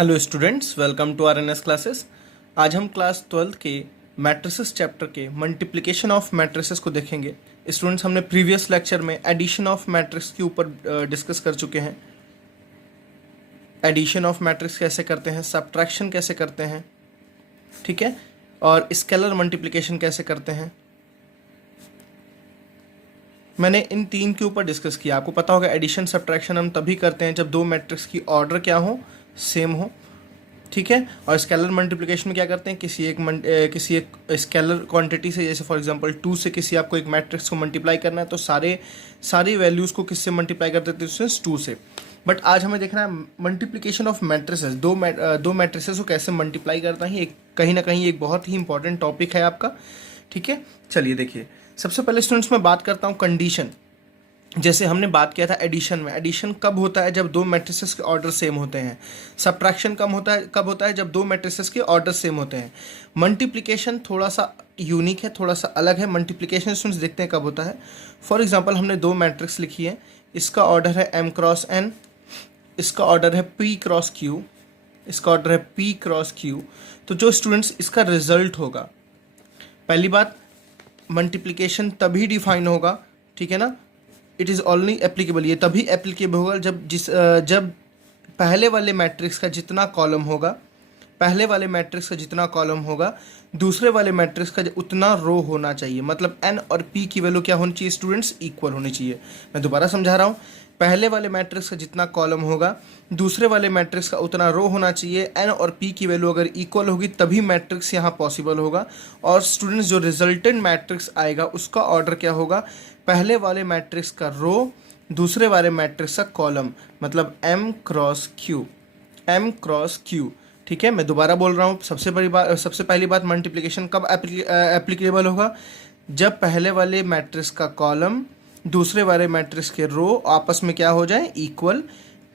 Hello students, welcome to RNS classes. आज हम class 12 के मैट्रिसेस चैप्टर के मल्टीप्लिकेशन ऑफ मैट्रिसेस को देखेंगे। स्टूडेंट्स, हमने प्रीवियस लेक्चर में एडिशन ऑफ मैट्रिक्स के ऊपर डिस्कस कर चुके हैं। एडिशन ऑफ मैट्रिक्स कैसे करते हैं, सब्ट्रैक्शन कैसे करते हैं, ठीक है, और स्केलर मल्टीप्लिकेशन कैसे करते हैं। मैंने इन तीन के ऊपर डिस्कस किया। आपको पता होगा एडिशन सब्ट्रैक्शन हम तभी करते हैं जब दो मैट्रिक्स की ऑर्डर क्या हो, सेम हो, ठीक है। और स्केलर मल्टीप्लिकेशन में क्या करते हैं, किसी एक स्केलर क्वांटिटी से, जैसे फॉर एग्जांपल 2 से किसी आपको एक मैट्रिक्स को मल्टीप्लाई करना है तो सारी वैल्यूज़ को किससे मल्टीप्लाई कर देते हैं, 2 से। बट आज हमें देखना है मल्टीप्लिकेशन ऑफ मैट्रिसेस, दो मैट्रिसेस को कैसे मल्टीप्लाई करना है। एक कहीं ना कहीं एक बहुत ही इंपॉर्टेंट टॉपिक है आपका, ठीक है। चलिए देखिए, सबसे पहले स्टूडेंट्स मैं बात करता हूँ कंडीशन। जैसे हमने बात किया था एडिशन में, एडिशन कब होता है, जब दो मैट्रिसेस के ऑर्डर सेम होते हैं। सब्ट्रैक्शन कब होता है, जब दो मैट्रिसेस के ऑर्डर सेम होते हैं। मल्टीप्लिकेशन थोड़ा सा यूनिक है, थोड़ा सा अलग है। मल्टीप्लिकेशन स्टूडेंट्स देखते हैं कब होता है। फॉर एग्जांपल हमने दो मैट्रिक्स लिखी है, इसका ऑर्डर है m क्रॉस n, इसका ऑर्डर है p क्रॉस q, इसका ऑर्डर है p क्रॉस q। तो जो स्टूडेंट्स इसका रिजल्ट होगा, पहली बात मल्टीप्लिकेशन तभी डिफाइन होगा, ठीक है ना, इट इज़ ओनली एप्लीकेबल, ये तभी एप्लीकेबल होगा जब पहले वाले मैट्रिक्स का जितना कॉलम होगा, पहले वाले मैट्रिक्स का जितना कॉलम होगा, दूसरे वाले मैट्रिक्स का उतना रो होना चाहिए। मतलब n और p की वैल्यू क्या होनी चाहिए स्टूडेंट्स, इक्वल होनी चाहिए। मैं दोबारा समझा रहा हूँ, पहले वाले मैट्रिक्स का जितना कॉलम होगा, दूसरे वाले मैट्रिक्स का उतना रो होना चाहिए। n और p की वैल्यू अगर इक्वल होगी तभी मैट्रिक्स यहाँ पॉसिबल होगा। और स्टूडेंट्स जो रिजल्टेंट मैट्रिक्स आएगा उसका ऑर्डर क्या होगा, पहले वाले मैट्रिक्स का रो, दूसरे वाले मैट्रिक्स का कॉलम, मतलब m क्रॉस q, ठीक है। मैं दोबारा बोल रहा हूँ, सबसे पहली बात मल्टीप्लिकेशन कब एप्लीकेबल होगा, जब पहले वाले मैट्रिक्स का कॉलम दूसरे वाले मैट्रिक्स के रो आपस में क्या हो जाए, इक्वल,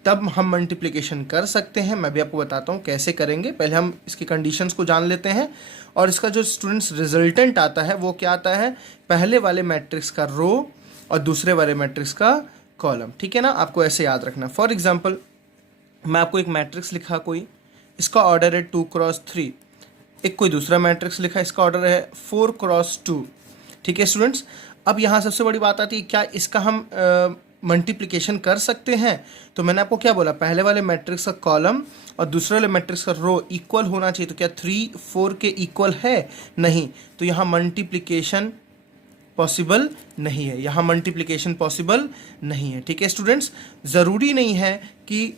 तब हम मल्टीप्लिकेशन कर सकते हैं। मैं भी आपको बताता हूँ कैसे करेंगे। पहले हम इसकी कंडीशंस को जान लेते हैं। और इसका जो स्टूडेंट्स रिजल्टेंट आता है वो क्या आता है, पहले वाले मैट्रिक्स का रो और दूसरे वाले मैट्रिक्स का कॉलम, ठीक है ना। आपको ऐसे याद रखना। फॉर एग्जांपल मैं आपको एक मैट्रिक्स लिखा कोई, इसका ऑर्डर है 2 क्रॉस 3। एक कोई दूसरा मैट्रिक्स लिखा, इसका ऑर्डर है 4 क्रॉस 2, ठीक है स्टूडेंट्स। अब यहाँ सबसे बड़ी बात आती है, क्या इसका हम मल्टीप्लिकेशन कर सकते हैं। तो मैंने आपको क्या बोला, पहले वाले मैट्रिक्स का कॉलम और दूसरे वाले मैट्रिक्स का रो इक्वल होना चाहिए। तो क्या 3 4 के इक्वल है, नहीं, तो यहाँ मल्टीप्लिकेशन पॉसिबल नहीं है, यहाँ मल्टीप्लिकेशन पॉसिबल नहीं है, ठीक है स्टूडेंट्स। ज़रूरी नहीं है कि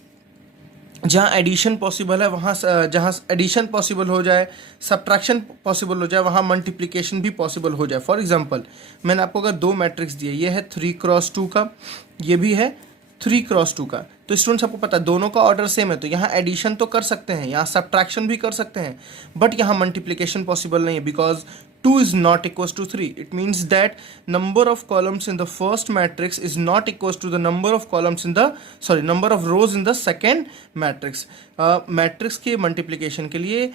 जहाँ एडिशन पॉसिबल है वहाँ, जहाँ एडिशन पॉसिबल हो जाए, सब्ट्रैक्शन पॉसिबल हो जाए, वहाँ मल्टीप्लिकेशन भी पॉसिबल हो जाए। फॉर एग्जांपल मैंने आपको अगर दो मैट्रिक्स दिए, ये है 3 क्रॉस 2 का, ये भी है 3 क्रॉस 2 का, तो स्टूडेंट्स आपको पता है दोनों का ऑर्डर सेम है, तो यहाँ एडिशन तो कर सकते हैं, यहाँ सब्ट्रैक्शन भी कर सकते हैं, बट यहाँ मल्टीप्लिकेशन पॉसिबल नहीं है, because 2 is not equals to 3. It means that number of columns in the first matrix is not equals to the number of columns in the number of rows in the second matrix. Matrix के multiplication के लिए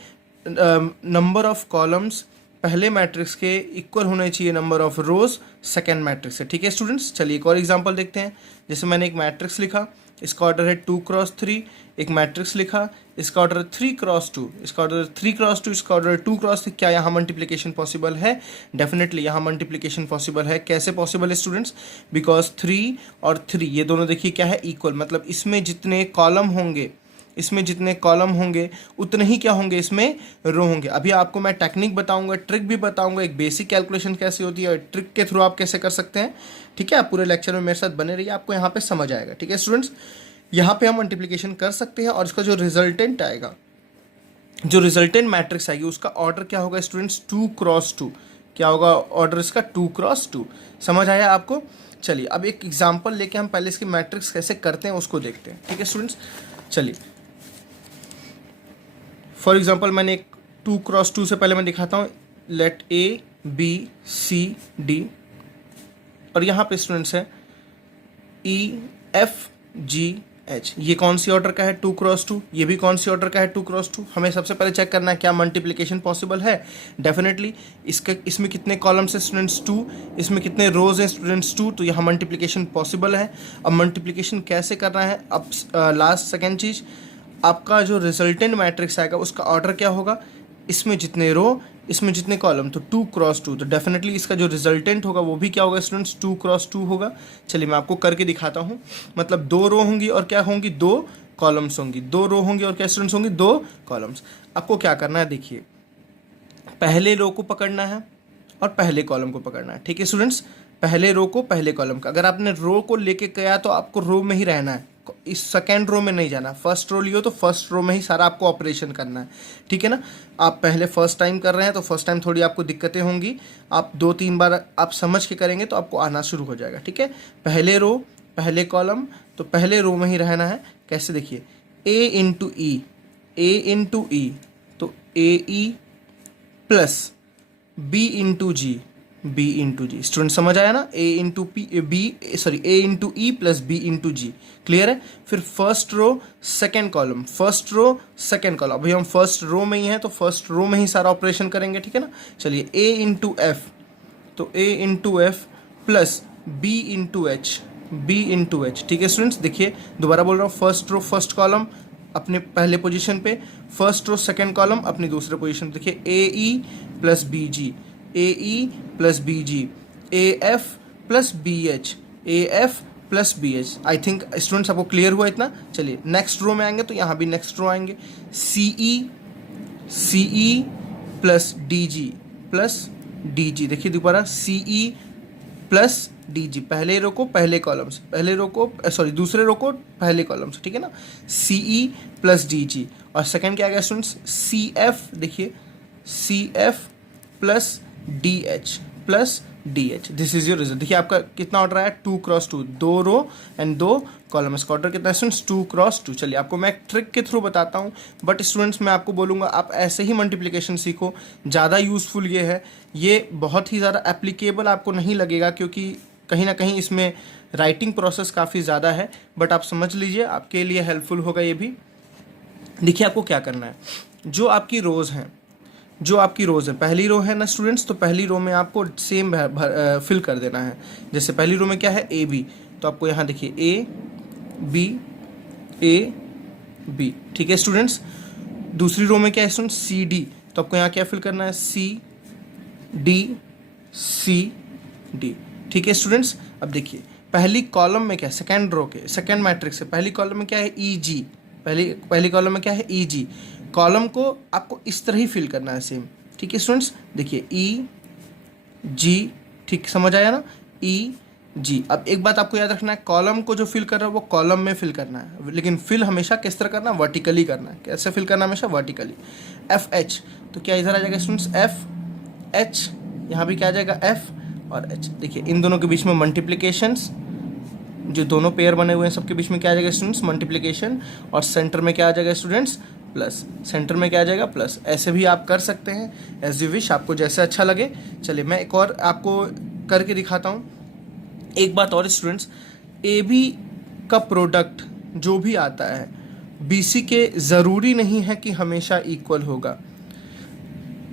number of columns पहले matrix के equal होने चाहिए number of rose second matrix से, ठीक है स्टूडेंट्स। चलिए एक और एग्जांपल देखते हैं। जैसे मैंने एक मैट्रिक्स लिखा, इसका ऑर्डर है 2 क्रॉस 3, एक मैट्रिक्स लिखा, इसका ऑर्डर है 3 क्रॉस 2, इसका ऑर्डर है 3 क्रॉस 2, इसका ऑर्डर है 2 क्रॉस 3। क्या यहाँ मल्टीप्लिकेशन पॉसिबल है? डेफिनेटली यहाँ मल्टीप्लिकेशन पॉसिबल है। कैसे पॉसिबल है स्टूडेंट्स? बिकॉज 3 और 3 ये दोनों देखिए क्या है, इक्वल, मतलब इसमें जितने कॉलम होंगे उतने ही क्या होंगे, इसमें रो होंगे। अभी आपको मैं टेक्निक बताऊंगा, ट्रिक भी बताऊंगा, एक बेसिक कैलकुलेशन कैसे होती है और ट्रिक के थ्रू आप कैसे कर सकते हैं, ठीक है। आप पूरे लेक्चर में मेरे साथ बने रहिए, आपको यहाँ पे समझ आएगा, ठीक है स्टूडेंट्स। यहाँ पे हम मल्टीप्लिकेशन कर सकते हैं और इसका जो रिजल्टेंट आएगा, जो रिजल्टेंट मैट्रिक्स आएगी, उसका ऑर्डर क्या होगा स्टूडेंट्स, 2 क्रॉस 2। क्या होगा ऑर्डर इसका, 2 क्रॉस 2। समझ आया आपको? चलिए अब एक एग्जाम्पल लेके हम पहले इसकी मैट्रिक्स कैसे करते हैं उसको देखते हैं, ठीक है स्टूडेंट्स। चलिए फॉर एग्जाम्पल मैंने एक 2 क्रॉस 2 से पहले मैं दिखाता हूँ, late A B C D, और यहाँ पे स्टूडेंट्स है E F G H। ये कौन सी ऑर्डर का है, 2 क्रॉस 2, ये भी कौन सी ऑर्डर का है, 2 क्रॉस 2। हमें सबसे पहले चेक करना है क्या मल्टीप्लिकेशन पॉसिबल है। डेफिनेटली इसमें कितने कॉलम्स हैं स्टूडेंट्स, 2, इसमें कितने रोज हैं स्टूडेंट्स, 2, तो यहाँ मल्टीप्लिकेशन पॉसिबल है। अब मल्टीप्लिकेशन कैसे करना है, अब लास्ट सेकेंड चीज़, आपका जो रिजल्टेंट मैट्रिक्स आएगा उसका ऑर्डर क्या होगा, इसमें जितने रो इसमें जितने कॉलम, तो 2 क्रॉस 2, तो डेफिनेटली इसका जो रिजल्टेंट होगा वो भी क्या होगा स्टूडेंट्स, 2 क्रॉस 2 होगा। चलिए मैं आपको करके दिखाता हूँ। मतलब 2 रो होंगी और क्या होंगी, 2 कॉलम्स होंगी, 2 रो होंगी और क्या स्टूडेंट्स होंगी, 2 कॉलम्स। आपको क्या करना है, देखिए पहले रो को पकड़ना है और पहले कॉलम को पकड़ना है। ठीक है स्टूडेंट्स, पहले रो को पहले कॉलम का, अगर आपने रो को लेके गया तो आपको रो में ही रहना है, इस सेकेंड रो में नहीं जाना। फर्स्ट रो लियो तो फर्स्ट रो में ही सारा आपको ऑपरेशन करना है। ठीक है ना, आप पहले फर्स्ट टाइम कर रहे हैं तो फर्स्ट टाइम थोड़ी आपको दिक्कतें होंगी, आप 2-3 बार आप समझ के करेंगे तो आपको आना शुरू हो जाएगा। ठीक है, पहले रो पहले कॉलम, तो पहले रो में ही रहना है। कैसे, देखिए ए इंटू ई, तो A E plus B into G, student समझ आया ना, A into E plus B into G, clear है। फिर फर्स्ट रो सेकेंड कॉलम, अभी हम फर्स्ट रो में ही हैं तो फर्स्ट रो में ही सारा ऑपरेशन करेंगे। ठीक है ना, चलिए ए इंटू एफ, तो A into F plus B into H, ठीक है स्टूडेंट्स। देखिए दोबारा बोल रहा हूँ, फर्स्ट रो फर्स्ट कॉलम अपने पहले पोजीशन पे, फर्स्ट रो सेकेंड कॉलम अपनी दूसरे पोजीशन पे। देखिए A E plus B G, A E plus B G, A F plus B H, I think students आपको क्लियर हुआ इतना। चलिए नेक्स्ट रो में आएंगे तो यहाँ भी नेक्स्ट रो आएंगे, सी ई प्लस डी जी, देखिए दोबारा सी ई प्लस डी जी, पहले रो को पहले कॉलम से, दूसरे रो को पहले कॉलम से। ठीक है ना, सी ई प्लस डी जी, और सेकंड क्या आ गया स्टूडेंट्स, सी एफ, देखिए C F plus D H, this is your result. देखिए आपका कितना ऑर्डर आया, 2 क्रॉस 2, 2 रो एंड 2 कॉलम। इसका ऑर्डर कितना है स्टूडेंट्स, 2 क्रॉस 2। चलिए आपको मैं एक ट्रिक के थ्रू बताता हूँ, बट स्टूडेंट्स मैं आपको बोलूँगा आप ऐसे ही मल्टीप्लिकेशन सीखो, ज़्यादा यूज़फुल ये है। ये बहुत ही ज़्यादा एप्लीकेबल आपको नहीं लगेगा क्योंकि कहीं ना कहीं इसमें राइटिंग प्रोसेस काफ़ी ज़्यादा है, बट आप समझ लीजिए आपके लिए हेल्पफुल होगा ये भी। देखिए आपको क्या करना है, जो आपकी रोज़ हैं, पहली रो है ना स्टूडेंट्स, तो पहली रो में आपको सेम फिल कर देना है। जैसे पहली रो में क्या है, ए बी, तो आपको यहाँ देखिए ए बी, ठीक है स्टूडेंट्स। दूसरी रो में क्या है स्टूडेंट्स, सी डी, तो आपको यहाँ क्या फिल करना है, सी डी, ठीक है स्टूडेंट्स। अब देखिए पहली कॉलम में क्या है, सेकेंड रो के सेकेंड मैट्रिक्स है, पहली कॉलम में क्या है, ई जी, पहली कॉलम में क्या है, ई जी। कॉलम को आपको इस तरह ही फिल करना है सेम। ठीक है स्टूडेंट्स, देखिए ई जी, ठीक समझ आया ना, ई जी। अब एक बात आपको याद रखना है, कॉलम को जो फिल कर रहा है वो कॉलम में फिल करना है, लेकिन फिल हमेशा किस तरह करना है, वर्टिकली करना है। कैसे फिल करना है, हमेशा वर्टिकली। एफ एच, तो क्या इधर आ जाएगा स्टूडेंट्स, एफ एच, यहाँ भी क्या आ जाएगा, एफ और एच। देखिए इन दोनों के बीच में मल्टीप्लिकेशंस, जो दोनों पेयर बने हुए हैं सबके बीच में क्या आ जाएगा स्टूडेंट्स, मल्टीप्लिकेशन, और सेंटर में क्या आ जाएगा स्टूडेंट्स, प्लस। सेंटर में क्या आ जाएगा, प्लस। ऐसे भी आप कर सकते हैं एज यू विश, आपको जैसे अच्छा लगे। चलिए मैं एक और आपको करके दिखाता हूँ। एक बात और स्टूडेंट्स, ए बी का प्रोडक्ट जो भी आता है बी सी के ज़रूरी नहीं है कि हमेशा इक्वल होगा।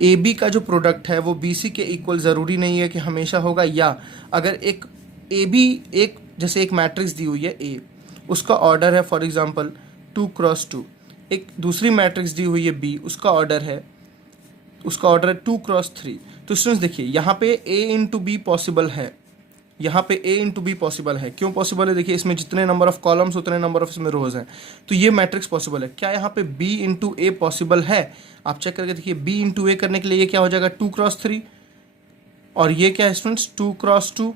ए बी का जो प्रोडक्ट है वो बी सी के इक्वल ज़रूरी नहीं है कि हमेशा होगा। या अगर एक ए बी, एक जैसे एक मैट्रिक्स दी हुई है ए, उसका ऑर्डर है फॉर एग्जांपल 2 क्रॉस 2, एक दूसरी मैट्रिक्स दी हुई है बी, उसका ऑर्डर है 2 क्रॉस 3। तो स्टूडेंट्स देखिए यहाँ पे ए इंटू बी पॉसिबल है, यहाँ पे ए इंटू बी पॉसिबल है। क्यों पॉसिबल है, देखिए इसमें जितने नंबर ऑफ कॉलम्स उतने नंबर ऑफ इसमें रोज हैं, तो ये मैट्रिक्स पॉसिबल है। क्या यहाँ पे बी इंटू ए पॉसिबल है, आप चेक करके देखिए। बी इंटू ए करने के लिए ये क्या हो जाएगा, 2 क्रॉस 3, और ये क्या है स्टूडेंट्स, 2 क्रॉस 2,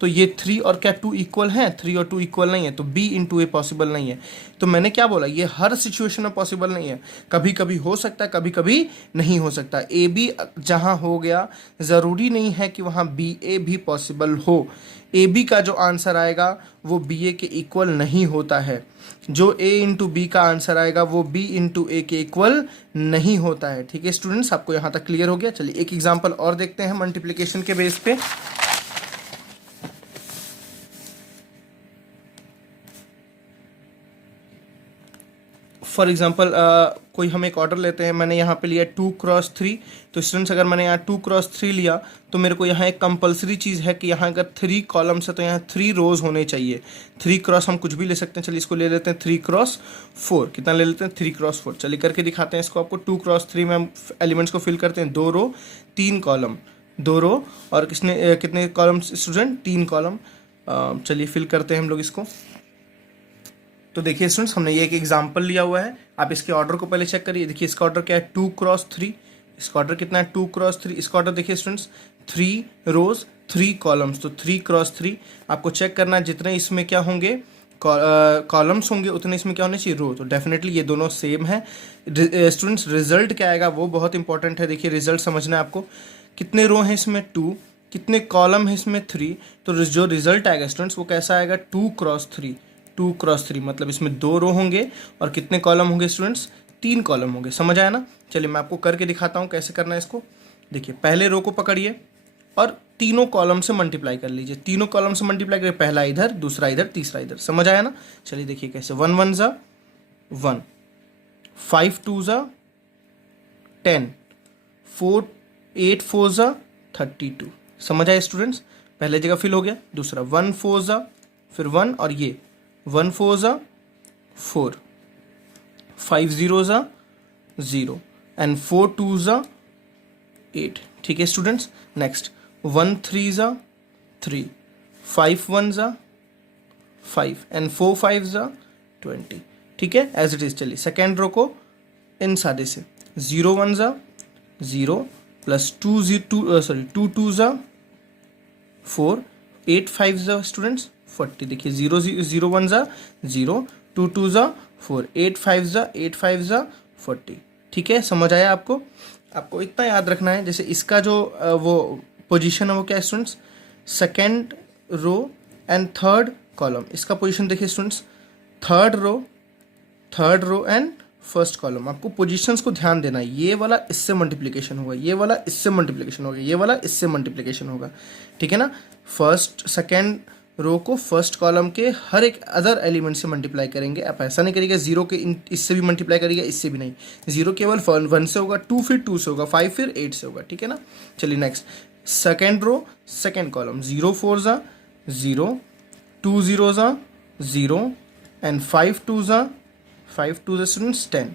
तो ये 3 और क्या 2 इक्वल हैं, 3 और 2 इक्वल नहीं है, तो बी इंटू ए पॉसिबल नहीं है। तो मैंने क्या बोला, ये हर सिचुएशन में पॉसिबल नहीं है, कभी कभी हो सकता है, कभी कभी नहीं हो सकता। ए बी जहाँ हो गया, ज़रूरी नहीं है कि वहाँ बी ए भी पॉसिबल हो। ए बी का जो आंसर आएगा वो बी ए के इक्वल नहीं होता है, जो ए इंटू बी का आंसर आएगा वो बी इंटू ए के इक्वल नहीं होता है। ठीक है स्टूडेंट्स, आपको यहाँ तक क्लियर हो गया। चलिए एक एग्जाम्पल और देखते हैं मल्टीप्लिकेशन के बेस पे। फॉर एग्जांपल कोई हम एक ऑर्डर लेते हैं, मैंने यहाँ पे लिया 2x3, तो स्टूडेंट्स अगर मैंने यहाँ 2x3 लिया तो मेरे को यहाँ एक कंपलसरी चीज़ है कि यहाँ अगर 3 कॉलम्स है तो यहाँ 3 रोज होने चाहिए। 3 क्रॉस हम कुछ भी ले सकते हैं, चलिए इसको ले लेते हैं 3x4। कितना ले लेते हैं 3x4। चलिए करके दिखाते हैं इसको आपको। 2x3 में हम एलिमेंट्स को फिल करते हैं, 2 रो 3 कॉलम, 2 रो और कितने कॉलम्स स्टूडेंट 3 कॉलम। चलिए फिल करते हैं हम लोग इसको। तो देखिए स्टूडेंट्स हमने ये एक एग्जांपल लिया हुआ है, आप इसके ऑर्डर को पहले चेक करिए। देखिए इसका ऑर्डर क्या है 2x3, इसका ऑर्डर कितना है 2x3। इसका ऑर्डर देखिए स्टूडेंट्स 3 रोज 3 कॉलम्स, तो 3x3 आपको चेक करना है। जितने इसमें क्या होंगे कॉलम्स होंगे उतने इसमें क्या होने चाहिए रो, तो डेफिनेटली ये दोनों सेम है। स्टूडेंट्स रिजल्ट क्या आएगा वो बहुत इंपॉर्टेंट है। देखिए रिजल्ट समझना है आपको, कितने रो हैं इसमें 2, कितने कॉलम है इसमें 3, तो जो रिजल्ट आएगा स्टूडेंट्स वो कैसा आएगा 2x3। 2x3 मतलब इसमें 2 रो होंगे और कितने कॉलम होंगे स्टूडेंट्स 3 कॉलम होंगे। समझ आया ना। चलिए मैं आपको करके दिखाता हूँ कैसे करना है इसको। देखिए पहले रो को पकड़िए और तीनों कॉलम से मल्टीप्लाई कर लीजिए। तीनों कॉलम से मल्टीप्लाई करिए, पहला इधर, दूसरा इधर, तीसरा इधर। समझ आया ना। चलिए देखिए कैसे। 1 1 ज़ा 1, 5 2 ज़ा 10, 4 8 4 ज़ा 32। समझ आए स्टूडेंट्स। पहले जगह फिल हो गया। दूसरा 1 4 ज़ा फिर 1 और ये 1 4 ज़ा 4, 5 0 ज़ा 0 एंड 4 2 ज़ा 8। ठीक है स्टूडेंट्स। नेक्स्ट 1 3 ज़ा 3, 5 1 ज़ा 5 एंड 4 5 ज़ा 20। ठीक है एज इट इज। चलिए सेकेंड रो को इन सादे से 0 1 ज़ा 0 प्लस 2 2 2 ज़ा 4, 8 5 ज़ा स्टूडेंट्स 40। देखिए 0 0 1 ज़ा 0, 2 2 ज़ा 4, 8 5 ज़ा 40। ठीक है समझ आया आपको। आपको इतना याद रखना है, जैसे इसका जो वो पोजीशन है वो क्या है students, second row and third column. इसका पोजीशन देखिए students, third row and first column. आपको पोजीशंस को ध्यान देना है। ये वाला इससे मल्टीप्लिकेशन होगा, ये वाला इससे मल्टीप्लिकेशन होगा, ये वाला इससे मल्टीप्लिकेशन होगा। ठीक है ना। फर्स्ट सेकेंड रो को फर्स्ट कॉलम के हर एक अदर एलिमेंट से मल्टीप्लाई करेंगे। आप ऐसा नहीं करिएगा जीरो के इससे भी मल्टीप्लाई करिएगा, इससे भी नहीं। जीरो केवल 1 से होगा, 2 फिर 2 से होगा, 5 फिर 8 से होगा। ठीक है ना। चलिए next second row second column 0 4 ज़ा 0, 2 0 ज़ा 0 एंड 5 2 ज़ा स्टूडेंट्स 10।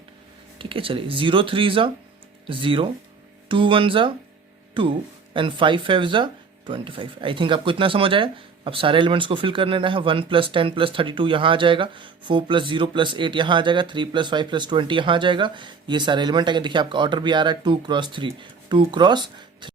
ठीक है। चलिए 0 3 ज़ा 0, 2 1 ज़ा 2 एंड 5 5 ज़ा 25। आई थिंक आपको इतना समझ आया। अब सारे एलिमेंट्स को फिल कर लेना है। 1 + 10 + 32 यहाँ आ जाएगा, 4 + 0 + 8 यहाँ आ जाएगा, 3 + 5 + 20 यहाँ आ जाएगा। ये सारे एलिमेंट आएंगे। देखिए आपका ऑर्डर भी आ रहा है 2x3, 2x3।